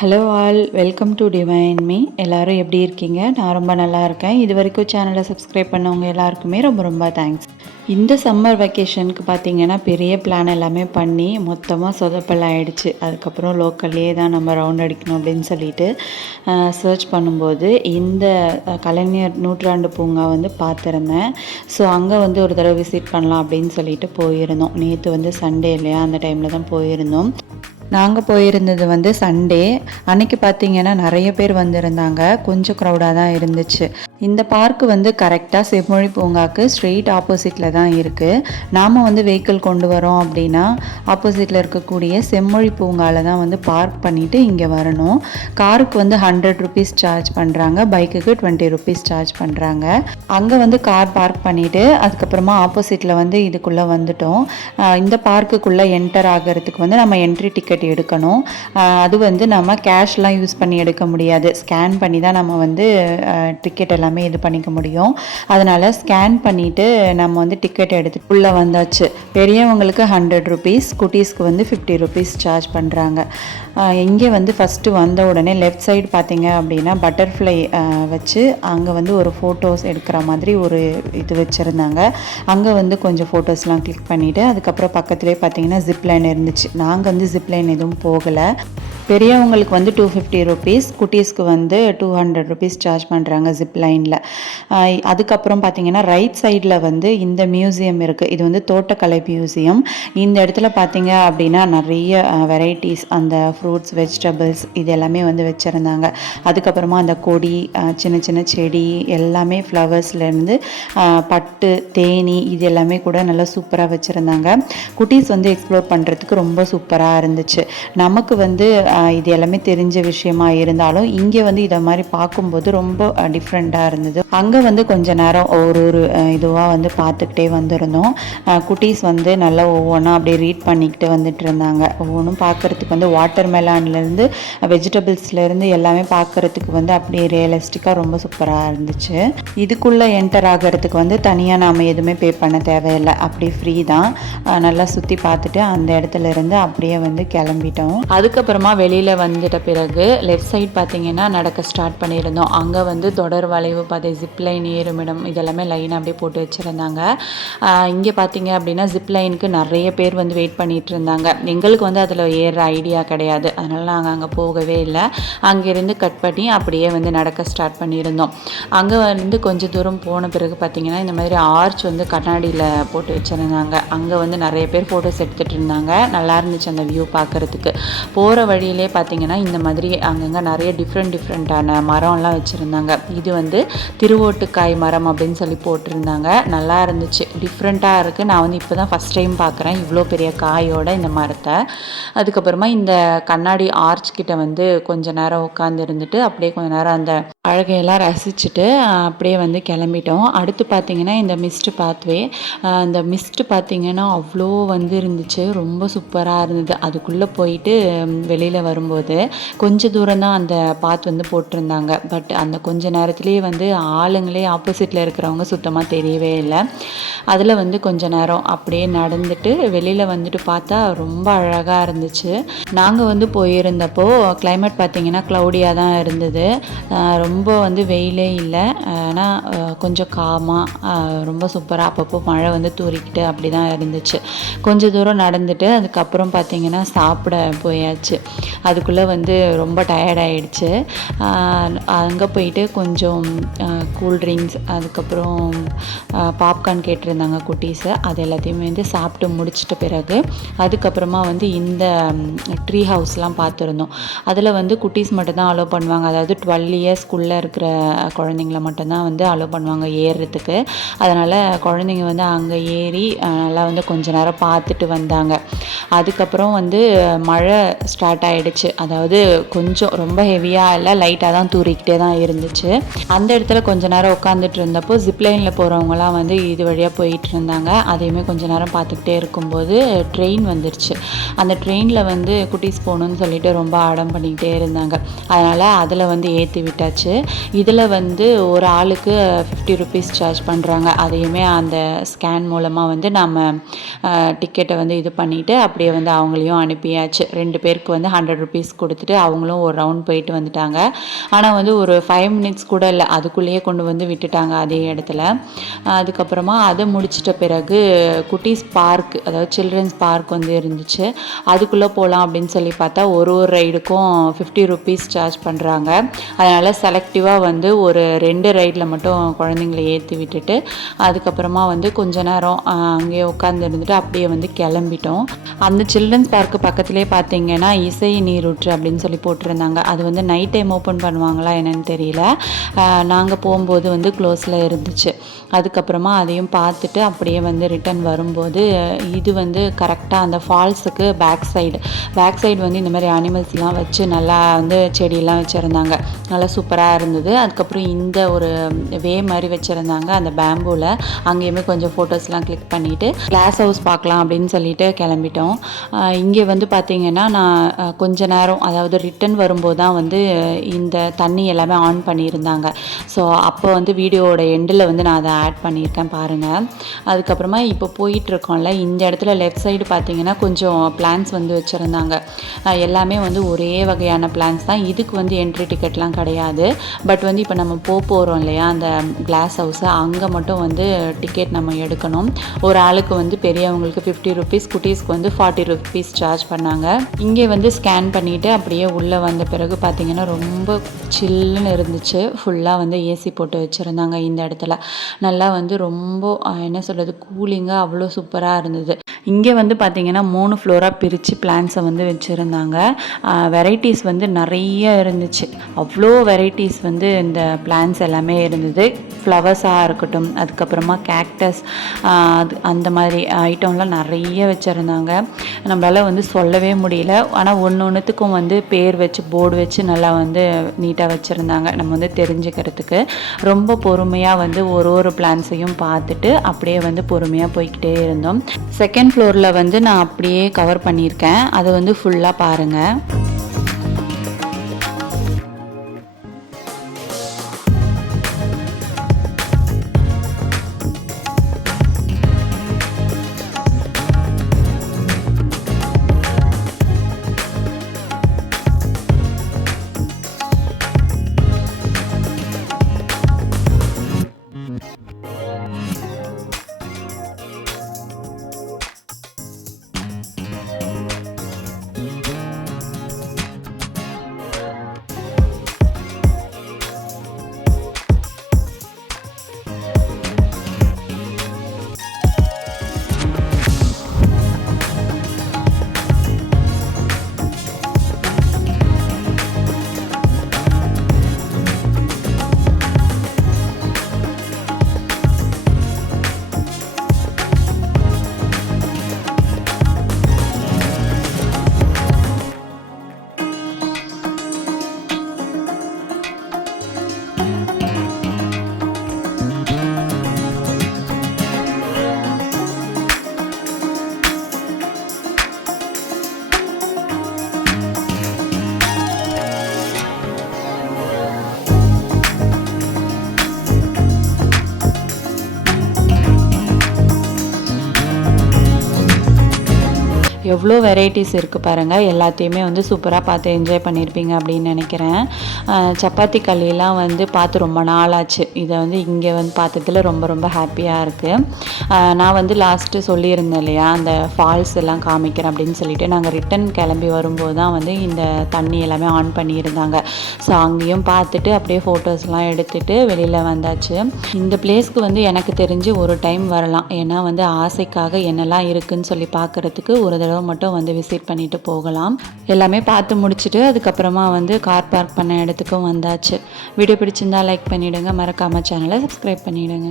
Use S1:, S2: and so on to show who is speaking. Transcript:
S1: Hello all welcome to divine me எல்லோரும் எப்படி இருக்கீங்க? நான் ரொம்ப நல்லா இருக்கேன். இது வரைக்கும் சேனலை சப்ஸ்கிரைப் பண்ணவங்க எல்லாருக்குமே ரொம்ப ரொம்ப தேங்க்ஸ் இந்த சம்மர் வெக்கேஷனுக்கு பார்த்தீங்கன்னா பெரிய பிளான் எல்லாமே பண்ணி மொத்தமாக சொதப்பல் ஆகிடுச்சு அதுக்கப்புறம் லோக்கல்லையே தான் நம்ம ரவுண்ட் அடிக்கணும் அப்படின்னு சொல்லிட்டு சர்ச் பண்ணும்போது இந்த கலைஞர் நூற்றாண்டு பூங்கா வந்து பார்த்துருந்தேன் ஸோ அங்கே வந்து ஒரு தடவை விசிட் பண்ணலாம் அப்படின்னு சொல்லிட்டு போயிருந்தோம். நேற்று வந்து சண்டே இல்லையா? அந்த டைமில் தான் போயிருந்தோம். நாங்கள் போயிருந்தது வந்து சண்டே அன்னைக்கு பார்த்தீங்கன்னா நிறைய பேர் வந்திருந்தாங்க. கொஞ்சம் க்ரௌடாக தான் இருந்துச்சு. இந்த பார்க் வந்து கரெக்டாக செம்மொழி பூங்காவுக்கு ஸ்ட்ரெயிட் ஆப்போசிட்டில் தான் இருக்குது நாம் வந்து வெஹிக்கிள் கொண்டு வரோம் அப்படின்னா ஆப்போசிட்டில் இருக்கக்கூடிய செம்மொழி பூங்காவில் தான் வந்து பார்க் பண்ணிவிட்டு இங்கே வரணும். காருக்கு வந்து ஹண்ட்ரட் ருபீஸ் சார்ஜ் பண்ணுறாங்க பைக்குக்கு டுவெண்ட்டி ருபீஸ் சார்ஜ் பண்ணுறாங்க அங்கே வந்து கார் பார்க் பண்ணிவிட்டு அதுக்கப்புறமா ஆப்போசிட்டில் வந்து இதுக்குள்ளே வந்துட்டோம். இந்த பார்க்குக்குள்ளே என்டர் ஆகிறதுக்கு வந்து நம்ம என்ட்ரி டிக்கெட் எடுக்கணும். அது வந்து நம்ம கேஷ்லாம் யூஸ் பண்ணி எடுக்க முடியாது. ஸ்கேன் பண்ணி தான் நம்ம வந்து டிக்கெட் எல்லாம் எல்லாமே இது பண்ணிக்க முடியும். அதனால் ஸ்கேன் பண்ணிவிட்டு நம்ம வந்து டிக்கெட் எடுத்துட்டு உள்ளே வந்தாச்சு. பெரியவங்களுக்கு ஹண்ட்ரட் ருபீஸ் குட்டீஸ்க்கு வந்து ஃபிஃப்டி ருபீஸ் சார்ஜ் பண்ணுறாங்க இங்கே வந்து ஃபஸ்ட்டு வந்த உடனே லெஃப்ட் சைடு பார்த்தீங்க அப்படின்னா பட்டர்ஃப்ளை வச்சு அங்கே வந்து ஒரு ஃபோட்டோஸ் எடுக்கிற மாதிரி ஒரு இது வச்சுருந்தாங்க. அங்கே வந்து கொஞ்சம் ஃபோட்டோஸ்லாம் கிளிக் பண்ணிவிட்டு அதுக்கப்புறம் பக்கத்துலேயே பார்த்தீங்கன்னா ஜிப்லைன் இருந்துச்சு. நாங்கள் வந்து ஜிப்லைன் எதுவும் போகலை. பெரியவங்களுக்கு வந்து டூ ஃபிஃப்டி ருபீஸ் குட்டீஸ்க்கு வந்து டூ ஹண்ட்ரட் ருபீஸ் சார்ஜ் பண்ணுறாங்க ஜிப் லைனில் அதுக்கப்புறம் பார்த்தீங்கன்னா ரைட் சைடில் வந்து இந்த மியூசியம் இருக்குது இது வந்து தோட்டக்கலை மியூசியம் இந்த இடத்துல பார்த்தீங்க அப்படின்னா நிறைய வெரைட்டிஸ் அந்த ஃப்ரூட்ஸ் வெஜிடபிள்ஸ் இது எல்லாமே வந்து வச்சுருந்தாங்க. அதுக்கப்புறமா அந்த கொடி சின்ன சின்ன செடி எல்லாமே ஃப்ளவர்ஸ்லேருந்து பட்டு தேனி இது எல்லாமே கூட நல்லா சூப்பராக வச்சுருந்தாங்க. குட்டீஸ் வந்து எக்ஸ்ப்ளோர் பண்ணுறதுக்கு ரொம்ப சூப்பராக இருந்துச்சு. நமக்கு வந்து இது எல்லாமே தெரிஞ்ச விஷயமா இருந்தாலும் இங்கே வந்து இதை மாதிரி பார்க்கும்போது ரொம்ப டிஃப்ரெண்ட்டாக இருந்தது. அங்கே வந்து கொஞ்ச நேரம் ஒரு ஒரு இதுவாக வந்து பார்த்துக்கிட்டே வந்திருந்தோம். குட்டீஸ் வந்து நல்லா ஒவ்வொன்றா அப்படியே ரீட் பண்ணிக்கிட்டு வந்துட்டு இருந்தாங்க. ஒவ்வொன்றும் பார்க்கறதுக்கு வந்து வாட்டர் மெலான்லேருந்து வெஜிடபிள்ஸ்லேருந்து எல்லாமே பார்க்கறதுக்கு வந்து அப்படியே ரியலிஸ்டிக்காக ரொம்ப சூப்பராக இருந்துச்சு. இதுக்குள்ளே என்டர் ஆகிறதுக்கு வந்து தனியாக நாம் எதுவுமே பே பண்ண தேவையில்லை. அப்படியே ஃப்ரீ தான். நல்லா சுற்றி பார்த்துட்டு அந்த இடத்துல இருந்து அப்படியே வந்து கிளம்பிட்டோம். அதுக்கப்புறமா வெளியில் வந்துட்ட பிறகு லெஃப்ட் சைட் பார்த்தீங்கன்னா நடக்க ஸ்டார்ட் பண்ணியிருந்தோம். அங்கே வந்து தொடர் வளைவு பாதை ஜிப்லைன் ஏறுமிடம் இதெல்லாமே லைன் அப்படியே போட்டு வச்சுருந்தாங்க. இங்கே பார்த்தீங்க அப்படின்னா ஜிப்லைனுக்கு நிறைய பேர் வந்து வெயிட் பண்ணிகிட்டு இருந்தாங்க. எங்களுக்கு வந்து அதில் ஏறுற ஐடியா கிடையாது. அதனால் நாங்கள் அங்கே போகவே இல்லை. அங்கேருந்து கட் பண்ணி அப்படியே வந்து நடக்க ஸ்டார்ட் பண்ணியிருந்தோம். அங்கே வந்து கொஞ்சம் தூரம் போன பிறகு பார்த்திங்கன்னா இந்த மாதிரி ஆர்ச் வந்து கண்ணாடியில் போட்டு வச்சுருந்தாங்க. அங்கே வந்து நிறைய பேர் ஃபோட்டோஸ் எடுத்துகிட்டு இருந்தாங்க. நல்லா இருந்துச்சு அந்த வியூ பார்க்குறதுக்கு போகிற வழியிலே பார்த்தீங்கன்னா இந்த மாதிரி அங்கங்கே நிறைய டிஃப்ரெண்ட் டிஃப்ரெண்ட்டான மரம்லாம் வச்சுருந்தாங்க. இது வந்து திருவோட்டுக்காய் மரம் அப்படின்னு சொல்லி போட்டிருந்தாங்க. நல்லா இருந்துச்சு. டிஃப்ரெண்ட்டாக இருக்குது நான் வந்து இப்போ தான் ஃபஸ்ட் டைம் பார்க்குறேன் இவ்வளோ பெரிய காயோட இந்த மரத்தை. அதுக்கப்புறமா இந்த கண்ணாடி ஆர்ச் கிட்ட வந்து கொஞ்ச நேரம் உட்காந்து இருந்துட்டு அப்படியே கொஞ்ச நேரம் அந்த அழகையெல்லாம் ரசிச்சுட்டு அப்படியே வந்து கிளம்பிட்டோம். அடுத்து பார்த்திங்கன்னா இந்த மிஸ்ட் பாத்வே அந்த மிஸ்ட் பார்த்திங்கன்னா அவ்வளோ வந்து இருந்துச்சு. ரொம்ப சூப்பராக இருந்தது. அதுக்குள்ளே போயிட்டு வெளியில் வரும்போது கொஞ்ச தூரம் தான் அந்த பாத் வந்து போட்டிருந்தாங்க. பட் அந்த கொஞ்ச நேரத்துலேயே வந்து ஆளுங்களே ஆப்போசிட்டில் இருக்கிறவங்க சுத்தமாக தெரியவே இல்லை. அதில் வந்து கொஞ்ச நேரம் அப்படியே நடந்துட்டு வெளியில் வந்துட்டு பார்த்தா ரொம்ப அழகாக இருந்துச்சு. நாங்கள் வந்து போயிருந்தப்போ கிளைமேட் பார்த்திங்கன்னா க்ளவுடியாக தான் இருந்தது. ரொம்ப வந்து வெயிலே இல்லை. ஆனால் கொஞ்சம் காமாக ரொம்ப சூப்பராக அப்பப்போ மழை வந்து தூறிக்கிட்டு அப்படி தான் இருந்துச்சு. கொஞ்சம் தூரம் நடந்துட்டு அதுக்கப்புறம் பார்த்தீங்கன்னா சாப்பிட போயாச்சு. அதுக்குள்ளே வந்து ரொம்ப டயர்டாயிடுச்சு அங்கே போயிட்டு கொஞ்சம் கூல் ட்ரிங்க்ஸ் அதுக்கப்புறம் பாப்கார்ன் கேட்டிருந்தாங்க குட்டீஸு. அது எல்லாத்தையுமே வந்து சாப்பிட்டு முடிச்சிட்ட பிறகு அதுக்கப்புறமா வந்து இந்த ட்ரீ ஹவுஸ்லாம் பார்த்துருந்தோம் அதில் வந்து குட்டீஸ் மட்டும்தான் அலோவ் பண்ணுவாங்க. அதாவது டுவெல் இயர்ஸ்க்குள்ளே உள்ளே இருக்கிற குழந்தைங்கள மட்டும்தான் வந்து அலோவ் பண்ணுவாங்க ஏறுறதுக்கு. அதனால் குழந்தைங்க வந்து அங்கே ஏறி நல்லா வந்து கொஞ்ச நேரம் பார்த்துட்டு வந்தாங்க. அதுக்கப்புறம் வந்து மழை ஸ்டார்ட் ஆகிடுச்சு அதாவது கொஞ்சம் ரொம்ப ஹெவியாக இல்லை லைட்டாக தான் தூறிக்கிட்டே தான் இருந்துச்சு. அந்த இடத்துல கொஞ்ச நேரம் உட்காந்துட்டு இருந்தப்போ ஜிப்லைனில் போகிறவங்களாம் வந்து இது வழியாக போயிட்டு இருந்தாங்க. அதையுமே கொஞ்ச நேரம் பார்த்துக்கிட்டே இருக்கும்போது ட்ரெயின் வந்துருச்சு. அந்த ட்ரெயினில் வந்து குட்டீஸ் போகணுன்னு சொல்லிட்டு ரொம்ப ஆடம் பண்ணிக்கிட்டே இருந்தாங்க. அதனால் அதில் வந்து ஏற்றி விட்டாச்சு. இருந்துச்சு. இதில் வந்து ஒரு ஆளுக்கு ஃபிஃப்டி ருபீஸ் சார்ஜ் பண்ணுறாங்க அதையுமே அந்த ஸ்கேன் மூலமாக வந்து நம்ம டிக்கெட்டை வந்து இது பண்ணிவிட்டு அப்படியே வந்து அவங்களையும் அனுப்பியாச்சு. ரெண்டு பேருக்கு வந்து ஹண்ட்ரட் ருபீஸ் கொடுத்துட்டு அவங்களும் ஒரு ரவுண்ட் போயிட்டு வந்துட்டாங்க. ஆனால் வந்து ஒரு ஃபைவ் மினிட்ஸ் கூட இல்லை. அதுக்குள்ளேயே கொண்டு வந்து விட்டுட்டாங்க அதே இடத்துல. அதுக்கப்புறமா அதை முடிச்சிட்ட பிறகு குட்டீஸ் பார்க் அதாவது சில்ட்ரன்ஸ் பார்க் வந்து இருந்துச்சு. அதுக்குள்ளே போகலாம் அப்படின்னு சொல்லி பார்த்தா ஒரு ஒரு ரைடுக்கும் ஃபிஃப்டி ருபீஸ் சார்ஜ் பண்ணுறாங்க அதனால் செலக்ட் செலக்டிவாக வந்து ஒரு ரெண்டு ரைடில் மட்டும் குழந்தைங்கள ஏற்றி விட்டுட்டு அதுக்கப்புறமா வந்து கொஞ்ச நேரம் அங்கேயே உட்காந்து இருந்துட்டு அப்படியே வந்து கிளம்பிட்டோம். அந்த சில்ட்ரன்ஸ் பார்க்கு பக்கத்துலேயே பார்த்தீங்கன்னா இசை நீரூற்று அப்படின்னு சொல்லி போட்டிருந்தாங்க. அது வந்து நைட் டைம் ஓப்பன் பண்ணுவாங்களா என்னன்னு தெரியல. நாங்கள் போகும்போது வந்து க்ளோஸில் இருந்துச்சு. அதுக்கப்புறமா அதையும் பார்த்துட்டு அப்படியே வந்து ரிட்டன் வரும்போது இது வந்து கரெக்டாக அந்த ஃபால்ஸுக்கு பேக் சைடு பேக் சைடு வந்து இந்த மாதிரி அனிமல்ஸ்லாம் வச்சு நல்லா வந்து செடியெல்லாம் வச்சுருந்தாங்க. நல்லா சூப்பராக இருந்தது. அதுக்கப்புறம் இந்த ஒரு வே மாதிரி வச்சுருந்தாங்க அந்த பேம்பூவில் அங்கேயுமே கொஞ்சம் ஃபோட்டோஸ்லாம் கிளிக் பண்ணிவிட்டு கிளாஸ் ஹவுஸ் பார்க்கலாம் அப்படின்னு சொல்லிட்டு கிளம்பிட்டோம். இங்கே வந்து பார்த்திங்கன்னா நான் கொஞ்ச நேரம் அதாவது ரிட்டன் வரும்போது தான் வந்து இந்த தண்ணி எல்லாமே ஆன் பண்ணியிருந்தாங்க. ஸோ அப்போ வந்து வீடியோவோட எண்டில் வந்து நான் அதை ஆட் பண்ணியிருக்கேன் பாருங்கள் அதுக்கப்புறமா இப்போ போயிட்டுருக்கோம்ல இந்த இடத்துல லெஃப்ட் சைடு பார்த்தீங்கன்னா கொஞ்சம் பிளான்ஸ் வந்து வச்சுருந்தாங்க. எல்லாமே வந்து ஒரே வகையான பிளான்ஸ் தான். இதுக்கு வந்து என்ட்ரி டிக்கெட்லாம் கிடையாது. பட் வந்து இப்போ நம்ம போக போகிறோம் இல்லையா அந்த கிளாஸ் ஹவுஸு அங்கே மட்டும் வந்து டிக்கெட் நம்ம எடுக்கணும். ஒரு ஆளுக்கு வந்து பெரியவங்களுக்கு ஃபிஃப்டி ருபீஸ் குட்டீஸ்க்கு வந்து ஃபார்ட்டி ருபீஸ் சார்ஜ் பண்ணாங்க. இங்கே வந்து ஸ்கேன் பண்ணிவிட்டு அப்படியே உள்ளே வந்த பிறகு பார்த்திங்கன்னா ரொம்ப சில்லுன்னு இருந்துச்சு. ஃபுல்லாக வந்து ஏசி போட்டு வச்சுருந்தாங்க இந்த இடத்துல. நல்லா வந்து ரொம்ப என்ன சொல்கிறது கூலிங்காக அவ்வளோ சூப்பராக இருந்தது. இங்கே வந்து பார்த்திங்கன்னா மூணு ஃப்ளோராக பிரித்து பிளான்ஸை வந்து வச்சுருந்தாங்க. வெரைட்டிஸ் வந்து நிறைய இருந்துச்சு. அவ்வளோ வெரைட்டிஸ் வந்து இந்த பிளான்ஸ் எல்லாமே இருந்தது. ஃப்ளவர்ஸாக இருக்கட்டும் அதுக்கப்புறமா கேக்டஸ் அது அந்த மாதிரி ஐட்டம்லாம் நிறைய வச்சுருந்தாங்க. நம்மளால் வந்து சொல்லவே முடியல. ஆனால் ஒன்று ஒன்றுத்துக்கும் வந்து பேர் வச்சு போர்டு வச்சு நல்லா வந்து நீட்டாக வச்சுருந்தாங்க. நம்ம வந்து தெரிஞ்சுக்கிறதுக்கு. ரொம்ப பொறுமையாக வந்து ஒரு ஒரு பிளான்ஸையும் பார்த்துட்டு அப்படியே வந்து பொறுமையாக போய்கிட்டே இருந்தோம். செகண்ட் ஃப்ளோரில் வந்து நான் அப்படியே கவர் பண்ணியிருக்கேன். அதை வந்து ஃபுல்லாக பாருங்கள் எவ்வளோ வெரைட்டிஸ் இருக்குது பாருங்கள் எல்லாத்தையுமே வந்து சூப்பராக பார்த்து என்ஜாய் பண்ணியிருப்பீங்க அப்படின்னு நினைக்கிறேன். சப்பாத்தி களியெலாம் வந்து பார்த்து ரொம்ப நாள் ஆச்சு இதை வந்து இங்கே வந்து பார்த்ததில் ரொம்ப ரொம்ப ஹாப்பியாக இருக்குது நான் வந்து லாஸ்ட்டு சொல்லியிருந்தேன் இல்லையா? அந்த ஃபால்ஸ் எல்லாம் காமிக்கிறேன் அப்படின்னு சொல்லிட்டு. நாங்கள் ரிட்டன் கிளம்பி வரும்போது தான் வந்து இந்த தண்ணி எல்லாமே ஆன் பண்ணியிருந்தாங்க. ஸோ அங்கேயும் பார்த்துட்டு அப்படியே ஃபோட்டோஸ்லாம் எடுத்துகிட்டு வெளியில் வந்தாச்சு. இந்த பிளேஸ்க்கு வந்து எனக்கு தெரிஞ்சு ஒரு டைம் வரலாம். ஏன்னா வந்து ஆசைக்காக என்னெல்லாம் இருக்குதுன்னு சொல்லி பார்க்குறதுக்கு ஒரு தடவை தடவை மட்டும் வந்து விசிட் பண்ணிவிட்டு போகலாம். எல்லாமே பார்த்து முடிச்சுட்டு அதுக்கப்புறமா வந்து கார் பார்க் பண்ண இடத்துக்கும் வந்தாச்சு. வீடியோ பிடிச்சிருந்தா லைக் பண்ணிவிடுங்க மறக்காமல் சேனலை சப்ஸ்கிரைப் பண்ணிவிடுங்க